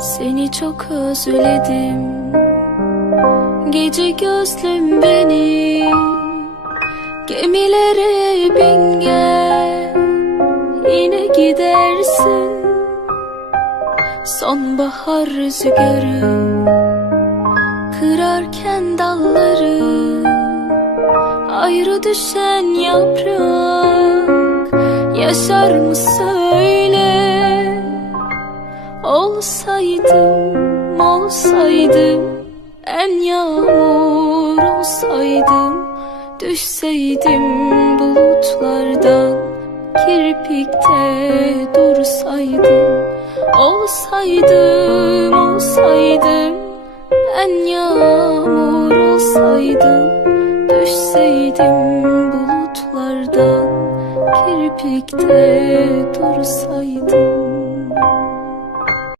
Seni çok özledim. Gece gözlüm beni. Gemilere bin gel Yine gidersin. Sonbahar rüzgarı Kırarken dalları. Ayrı düşen yaprak. Yaşar mı söyle Olsaydım, olsaydım En yağmur olsaydım Düşseydim bulutlardan Kirpikte dursaydım Olsaydım, olsaydım En yağmur olsaydım Düşseydim bulutlardan Kirpikte dursaydım